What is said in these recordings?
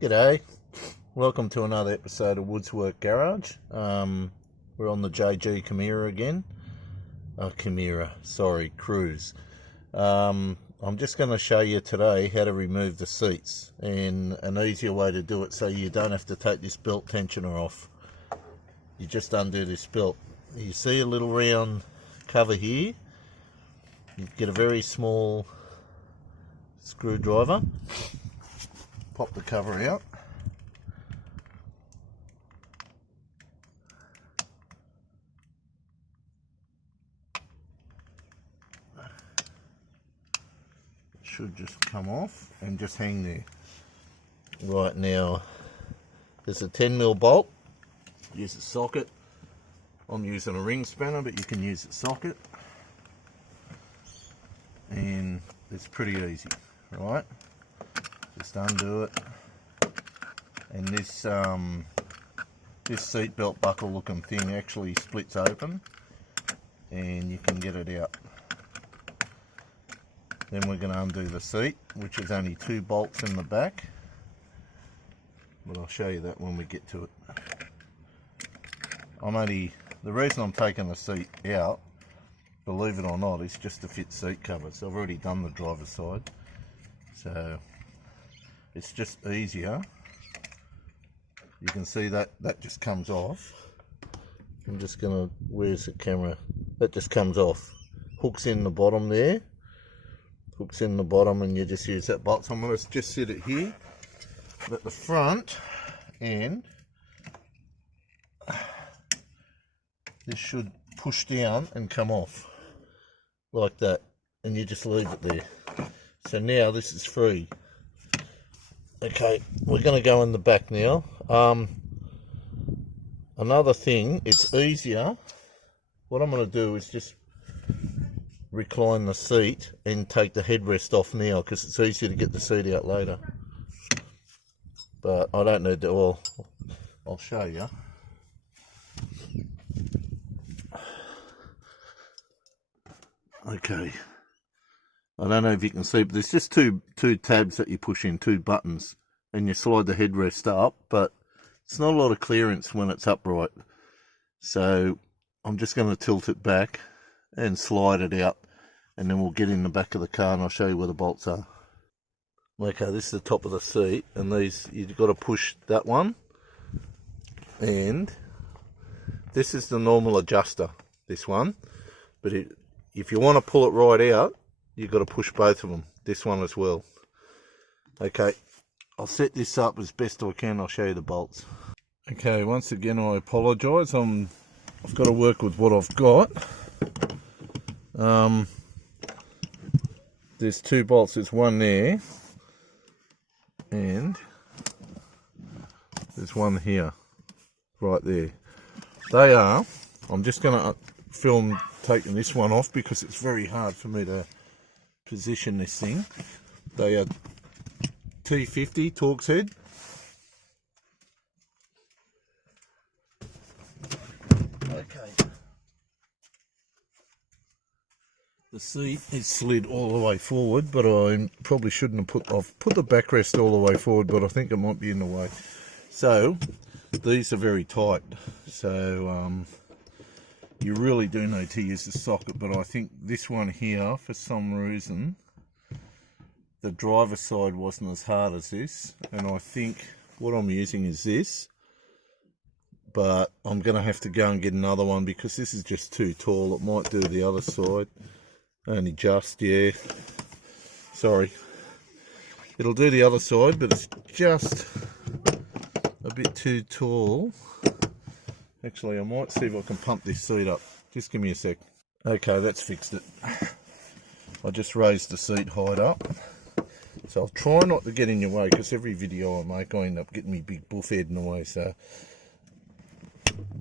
G'day, welcome to another episode of Woodswork Garage. We're on the JG Cruze again. Cruze. I'm just going to show you today how to remove the seats and an easier way to do it so you don't have to take this belt tensioner off. You just undo this belt. You see a little round cover here. You get a very small screwdriver. Pop the cover out. It should just come off and just hang there. Right, now there's a 10mm bolt. Use a socket. I'm using a ring spanner, but you can use a socket. And it's pretty easy, right? Just undo it, and this seat belt buckle looking thing actually splits open and you can get it out. Then we're going to undo the seat, which is only 2 bolts in the back, but I'll show you that when we get to it. The reason I'm taking the seat out, believe it or not, is just to fit seat covers. I've already done the driver's side, so it's just easier. You can see that just comes off. I'm just gonna, where's the camera? That just comes off. Hooks in the bottom there. Hooks in the bottom, and you just use that bolt. So I'm gonna just sit it here at the front, and this should push down and come off like that, and you just leave it there. So now this is free. Okay, we're going to go in the back now. Another thing, it's easier. What I'm going to do is just recline the seat and take the headrest off now, because it's easier to get the seat out later. But I don't need to, well, I'll show you. Okay. I don't know if you can see, but there's just two tabs that you push in, 2 buttons, and you slide the headrest up, but it's not a lot of clearance when it's upright. So I'm just going to tilt it back and slide it out, and then we'll get in the back of the car and I'll show you where the bolts are. Okay, this is the top of the seat, and these, you've got to push that one, and this is the normal adjuster, this one, but if you want to pull it right out, you've got to push both of them, this one as well. Okay, I'll set this up as best I can. I'll show you the bolts. Okay, once again I apologise. I've got to work with what I've got. There's 2 bolts. There's one there, and there's one here, right there. They are. I'm just going to film taking this one off because it's very hard for me to position this thing. They are T50 Torx head. Okay. The seat is slid all the way forward, but I probably shouldn't have I've put the backrest all the way forward, but I think it might be in the way. So these are very tight. So you really do need to use the socket, but I think this one here, for some reason, the driver's side wasn't as hard as this, and I think what I'm using is this, but I'm going to have to go and get another one because this is just too tall. It might do the other side, only just, yeah, sorry. It'll do the other side, but it's just a bit too tall. Actually, I might see if I can pump this seat up. Just give me a sec. Okay, that's fixed it. I just raised the seat height up. So I'll try not to get in your way, because every video I make, I end up getting me big buff head in the way. So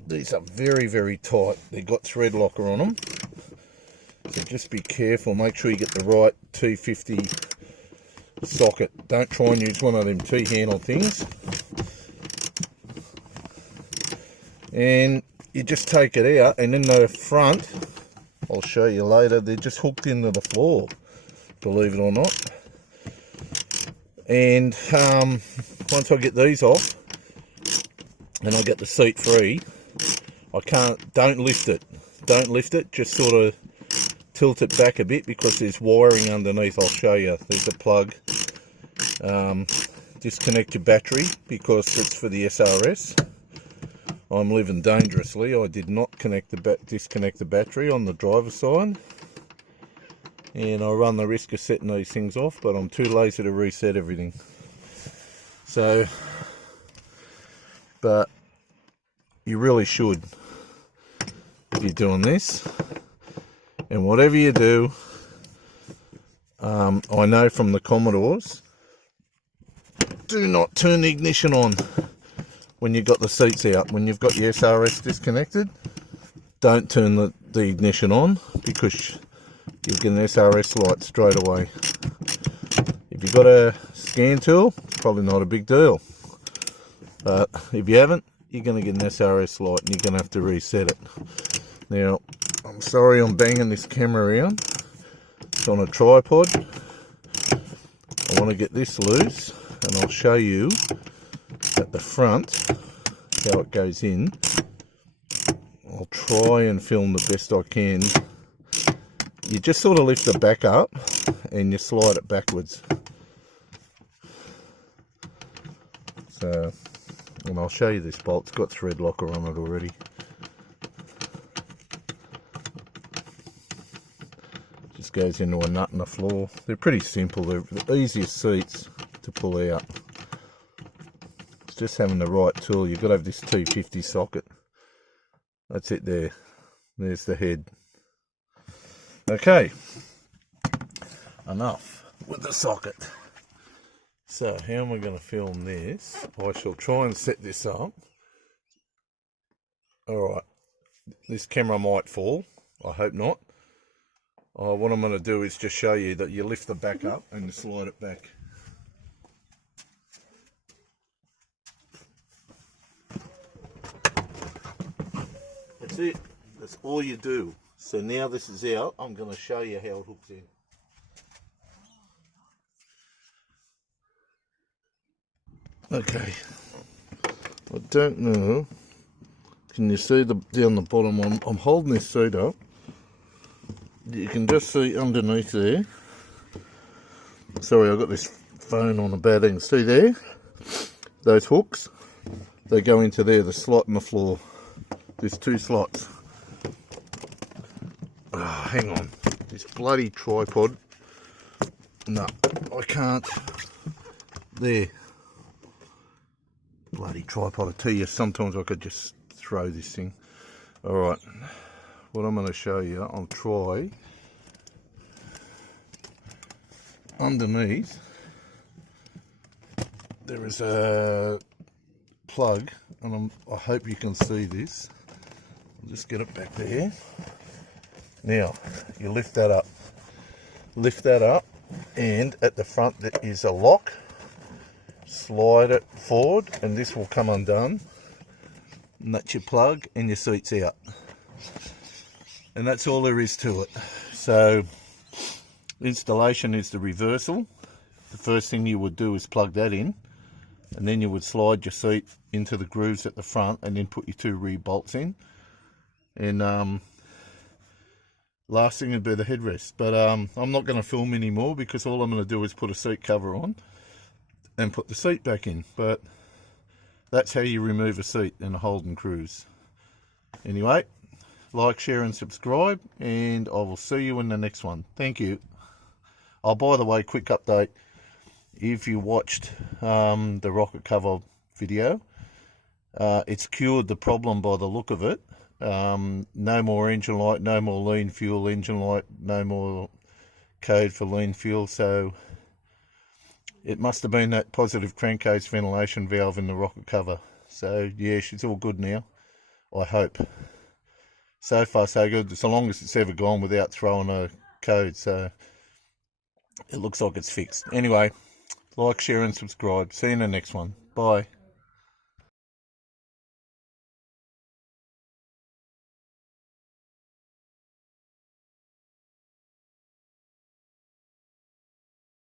these are very, very tight. They've got thread locker on them. So just be careful. Make sure you get the right T50 socket. Don't try and use one of them T-handle things. And you just take it out, and in the front, I'll show you later, they're just hooked into the floor, believe it or not. And once I get these off and I get the seat free, don't lift it, just sort of tilt it back a bit because there's wiring underneath. I'll show you. There's a plug. Disconnect your battery because it's for the SRS. I'm living dangerously. I did not disconnect the battery on the driver's side, and I run the risk of setting these things off, but I'm too lazy to reset everything. So, but you really should if you're doing this. And whatever you do, I know from the Commodores, do not turn the ignition on when you've got the seats out. When you've got your SRS disconnected, don't turn the ignition on because you get an SRS light straight away. If you've got a scan tool, it's probably not a big deal. But if you haven't, you're going to get an SRS light and you're going to have to reset it. Now, I'm sorry I'm banging this camera around. It's on a tripod. I want to get this loose and I'll show you at the front how it goes in. I'll try and film the best I can. You just sort of lift the back up and you slide it backwards. So, and I'll show you this bolt. It's got thread locker on it already. Just goes into a nut in the floor. They're pretty simple. They're the easiest seats to pull out. It's just having the right tool. You've got to have this 250 socket. That's it there. There's the head. Okay. Enough with the socket. So how am I going to film this? I shall try and set this up. Alright. This camera might fall. I hope not. What I'm going to do is just show you that you lift the back up and you slide it back. That's it. That's all you do. So now this is out, I'm going to show you how it hooks in. Okay. I don't know. Can you see down the bottom? I'm holding this seat up. You can just see underneath there. Sorry, I've got this phone on a bad angle. See there? Those hooks, they go into there, the slot in the floor. There's two slots. Oh, hang on. This bloody tripod. No, I can't. There. Bloody tripod. I tell you, sometimes I could just throw this thing. Alright. What I'm going to show you, I'll try underneath. There is a plug, and I hope you can see this. I'll just get it back there. Now, you lift that up. Lift that up, and at the front there is a lock. Slide it forward, and this will come undone. And that's your plug, and your seat's out. And that's all there is to it. So, installation is the reversal. The first thing you would do is plug that in, and then you would slide your seat into the grooves at the front and then put your two rear bolts in. And last thing would be the headrest. But I'm not going to film anymore because all I'm going to do is put a seat cover on and put the seat back in. But that's how you remove a seat in a Holden Cruze. Anyway, like, share and subscribe, and I will see you in the next one. Thank you. Oh, by the way, quick update. If you watched the rocket cover video, it's cured the problem by the look of it. No more engine light, no more lean fuel engine light, no more code for lean fuel. So it must have been that positive crankcase ventilation valve in the rocket cover. So yeah, she's all good now, I hope. So far so good, so long as it's ever gone without throwing a code. So it looks like it's fixed. Anyway, like, share and subscribe. See you in the next one. Bye.